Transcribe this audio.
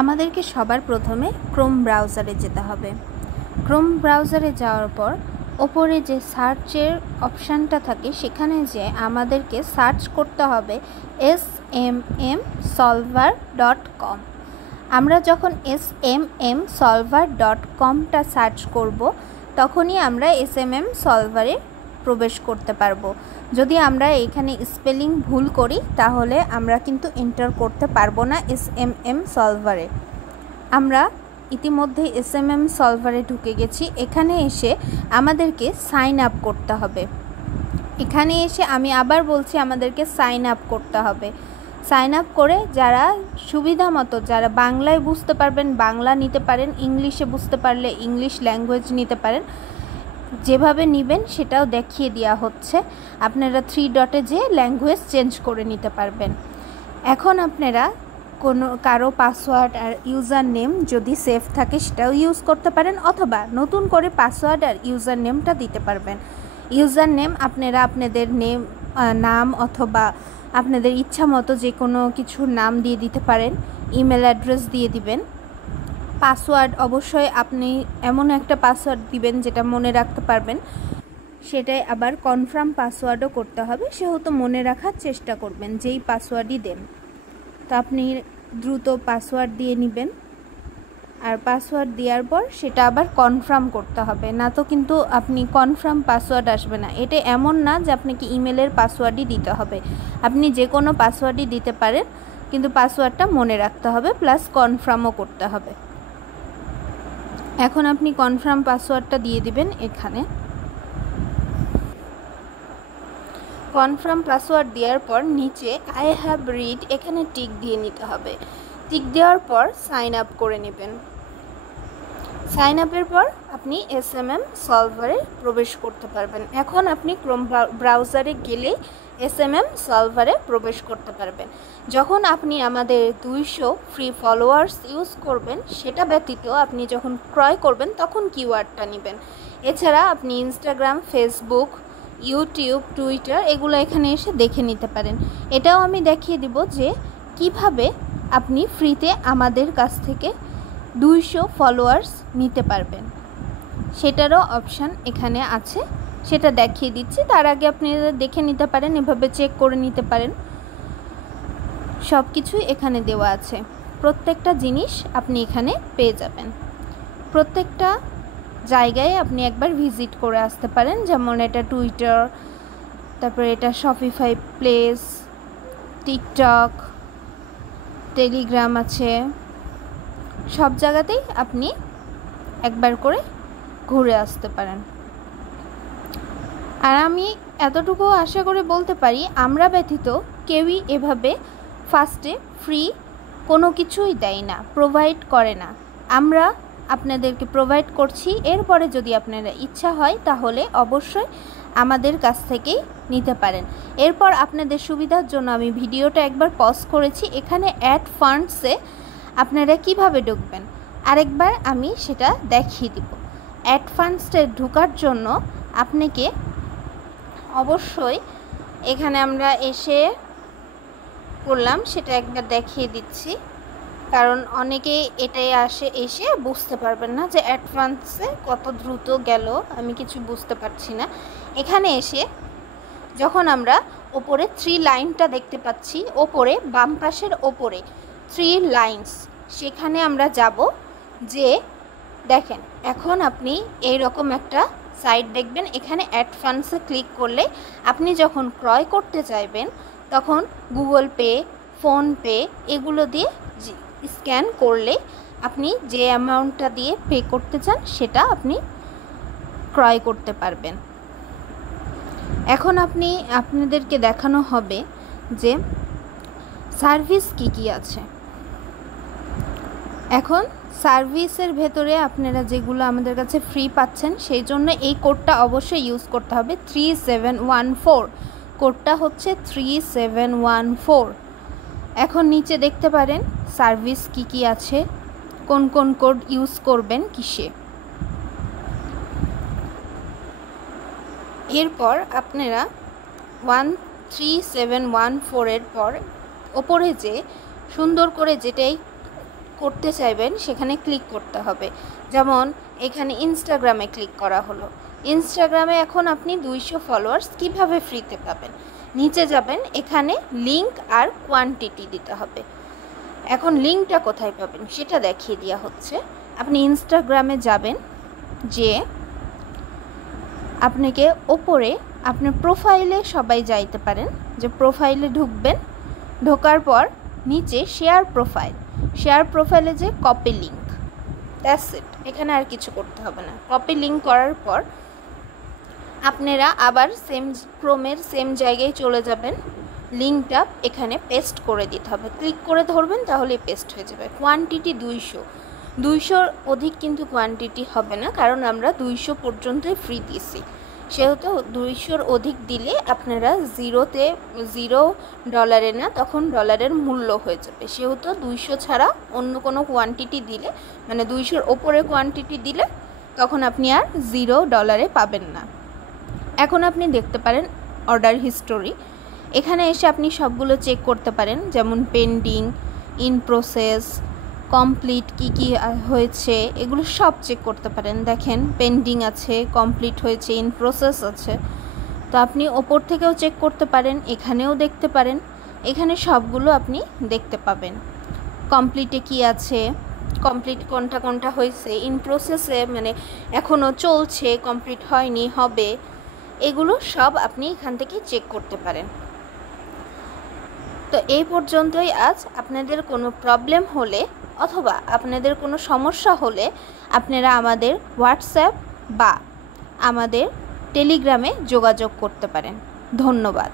আমাদেরকে সবার প্রথমে ক্রোম ব্রাউজারে যেতে হবে। ক্রোম ব্রাউজারে যাওয়ার পর ওপরে যে সার্চের অপশানটা থাকে সেখানে যে আমাদেরকে সার্চ করতে হবে smmsolver.com। আমরা যখন smmsolver.comটা সার্চ করব তখনই আমরা SMM সলভারে প্রবেশ করতে পারবো। যদি আমরা এখানে স্পেলিং ভুল করি তাহলে আমরা কিন্তু এন্টার করতে পারবো না SMM সলভারে। আমরা ইতিমধ্যে SMM সলভারে ঢুকে গেছি। এখানে এসে আমাদেরকে সাইন আপ করতে হবে। এখানে এসে আমি আবার বলছি আমাদেরকে সাইন আপ করতে হবে। সাইন আপ করে যারা সুবিধা মতো, যারা বাংলায় বুঝতে পারবেন বাংলা নিতে পারেন, ইংলিশে বুঝতে পারলে ইংলিশ ল্যাঙ্গুয়েজ নিতে পারেন। যেভাবে নেবেন সেটাও দেখিয়ে দেওয়া হচ্ছে। আপনারা 3 ডটে যে ল্যাঙ্গুয়েজ চেঞ্জ করে নিতে পারবেন। এখন আপনারা কারো পাসওয়ার্ড আর ইউজার নেম যদি সেভ থাকে সেটাও ইউজ করতে পারেন, অথবা নতুন করে পাসওয়ার্ড আর ইউজার নেমটা দিতে পারবেন। ইউজার নেম আপনারা আপনাদের নাম অথবা আপনাদের ইচ্ছা মতো যে কোনো কিছুর নাম দিয়ে দিতে পারেন। ইমেল অ্যাড্রেস দিয়ে দিবেন। পাসওয়ার্ড অবশ্যই আপনি এমন একটা পাসওয়ার্ড দিবেন যেটা মনে রাখতে পারবেন। সেটাই আবার কনফার্ম পাসওয়ার্ডও করতে হবে, সেহেতু মনে রাখার চেষ্টা করবেন যেই পাসওয়ার্ডই দেন। তো আপনি দ্রুত পাসওয়ার্ড দিয়ে নেবেন, আর পাসওয়ার্ড দেওয়ার পর সেটা আবার কনফার্ম করতে হবে, না তো কিন্তু আপনি কনফার্ম পাসওয়ার্ড আসবে না। এটা এমন না যে আপনাকে ইমেলের পাসওয়ার্ডই দিতে হবে, আপনি যে কোনো পাসওয়ার্ডই দিতে পারেন, কিন্তু পাসওয়ার্ডটা মনে রাখতে হবে প্লাস কনফার্মও করতে হবে। এখন আপনি কনফার্ম পাসওয়ার্ডটা দিয়ে দিবেন। এখানে কনফার্ম পাসওয়ার্ড দেওয়ার পর নিচে আই হ্যাভ রিড এখানে টিক দিয়ে নিতে হবে। টিক দেওয়ার পর সাইন আপ করে নেবেন। সাইন আপের পর আপনি SMM সলভারে প্রবেশ করতে পারবেন। এখন আপনি ক্রোম ব্রাউজারে গেলে SMM সলভারে প্রবেশ করতে পারবেন। যখন আপনি আমাদের 200 ফ্রি ফলোয়ার্স ইউজ করবেন, সেটা ব্যতীত আপনি যখন ক্রয় করবেন তখন কিওয়ার্ডটা নেবেন। এছাড়া আপনি ইনস্টাগ্রাম, ফেসবুক, ইউটিউব, টুইটার এগুলো এখানে এসে দেখে নিতে পারেন। এটাও আমি দেখিয়ে দিব যে কিভাবে আপনি ফ্রিতে আমাদের কাছ থেকে 200 ফলোয়ার্স নিতে পারবেন। সেটারও অপশান এখানে আছে, সেটা দেখিয়ে দিচ্ছি। তার আগে আপনি দেখে নিতে পারেন, এভাবে চেক করে নিতে পারেন। সব কিছুই এখানে দেওয়া আছে, প্রত্যেকটা জিনিস আপনি এখানে পেয়ে যাবেন। প্রত্যেকটা জায়গায় আপনি একবার ভিজিট করে আসতে পারেন। যেমন এটা টুইটার, তারপরে এটা শপিফাই প্লেস, টিকটক, টেলিগ্রাম আছে। সব জায়গাতেই আপনি একবার করে ঘুরে আসতে পারেন। আর আমি এতটুকু আশা করে বলতে পারি, আমরা ব্যতীত কেউই এভাবে ফার্স্টে ফ্রি কোনো কিছুই দেয় না, প্রোভাইড করে না। আমরা আপনাদেরকে প্রোভাইড করছি। এরপরে যদি আপনারা ইচ্ছা হয় তাহলে অবশ্যই আমাদের কাছ থেকেই নিতে পারেন। এরপর আপনাদের সুবিধার জন্য আমি ভিডিওটা একবার পজ করেছি। এখানে অ্যাড ফান্ডসে আপনারা কিভাবে ঢুকবেন আরেকবার আমি সেটা দেখিয়ে দিব। অ্যাড ফান্ডসে ঢোকার জন্য আপনাকে অবশ্যই এখানে আমরা এসে করলাম সেটা একবার দেখিয়ে দিচ্ছি, কারণ অনেকেই এটাই এসে বুঝতে পারবেন না যে অ্যাডভান্সে কত দ্রুত গেল, আমি কিছু বুঝতে পারছি না। এখানে এসে যখন আমরা ওপরে 3 লাইনটা দেখতে পাচ্ছি, ওপরে বাম পাশের ওপরে 3 লাইনস, সেখানে আমরা যাব। যে দেখেন এখন আপনি এইরকম একটা সাইট দেখবেন। এখানে অ্যাড ফান্ডসে ক্লিক করলে আপনি যখন ক্রয় করতে চাইবেন তখন গুগল পে, ফোনপে এগুলো দিয়ে স্ক্যান করলে আপনি যে অ্যামাউন্টটা দিয়ে পে করতে চান সেটা আপনি ক্রয় করতে পারবেন। এখন আপনাদেরকে দেখানো হবে যে সার্ভিস কি আছে। এখন সার্ভিসের ভেতরে আপনারা যেগুলো আমাদের কাছে ফ্রি পাচ্ছেন, সেই জন্য এই কোডটা অবশ্যই ইউজ করতে হবে। 3714 কোডটা হচ্ছে 3714। এখন নিচে দেখতে পারেন সার্ভিস কি আছে, কোন কোন কোড ইউজ করবেন কিসে। এরপর আপনারা 13714 এর পর ওপরে যে সুন্দর করে যেটাই করতে চাইবেন সেখানে ক্লিক করতে হবে। যেমন এখানে ইনস্টাগ্রামে ক্লিক করা হলো। ইনস্টাগ্রামে এখন আপনি 200 ফলোয়ার্স কিভাবে ফ্রিতে পাবেন? নিচে যাবেন, এখানে লিঙ্ক আর কোয়ান্টিটি দিতে হবে। এখন লিঙ্কটা কোথায় পাবেন সেটা দেখিয়ে দেওয়া হচ্ছে। আপনি ইনস্টাগ্রামে যাবেন, যে আপনাকে ওপরে আপনার প্রোফাইলে সবাই যাইতে পারেন, যে প্রোফাইলে ঢুকবেন, ঢোকার পর নিচে শেয়ার প্রোফাইলে যে কপি লিঙ্ক, দ্যাটস ইট। এখানে আর কিছু করতে হবে না। কপি লিঙ্ক করার পর আপনারা আবার ক্রোমের সেম জায়গায় চলে যাবেন, লিঙ্কটা এখানে পেস্ট করে দিতে হবে। ক্লিক করে ধরবেন, তাহলে পেস্ট হয়ে যাবে। কোয়ান্টিটি 200 অধিক কিন্তু কোয়ান্টিটি হবে না, কারণ আমরা 200 পর্যন্তই ফ্রি দিয়েছি। সেহেতু 200 অধিক দিলে আপনারা $0 না, তখন ডলারের মূল্য হয়ে যাবে। সেহেতু 200 ছাড়া অন্য কোনো কোয়ান্টিটি দিলে, মানে 200-র ওপরে কোয়ান্টিটি দিলে, তখন আপনি আর $0 পাবেন না। এখন আপনি দেখতে পারেন অর্ডার হিস্টোরি। এখানে এসে আপনি সবগুলো চেক করতে পারেন, যেমন পেন্ডিং, ইন প্রসেস, কমপ্লিট কী কী হয়েছে, এগুলো সব চেক করতে পারেন। দেখেন পেন্ডিং আছে, কমপ্লিট হয়েছে, ইন প্রসেস আছে। তো আপনি ওপর থেকেও চেক করতে পারেন, এখানেও দেখতে পারেন। এখানে সবগুলো আপনি দেখতে পাবেন। কমপ্লিটে কি আছে, কমপ্লিট কোনটা হয়েছে, ইন প্রসেসে মানে এখনও চলছে, কমপ্লিট হয়নি, হবে, এগুলো সব আপনি এখান থেকে চেক করতে পারেন। তো এই পর্যন্তই আজ। আপনাদের কোনো প্রবলেম হলে অথবা আপনাদের কোনো সমস্যা হলে আপনারা আমাদের হোয়াটসঅ্যাপ বা আমাদের টেলিগ্রামে যোগাযোগ করতে পারেন। ধন্যবাদ।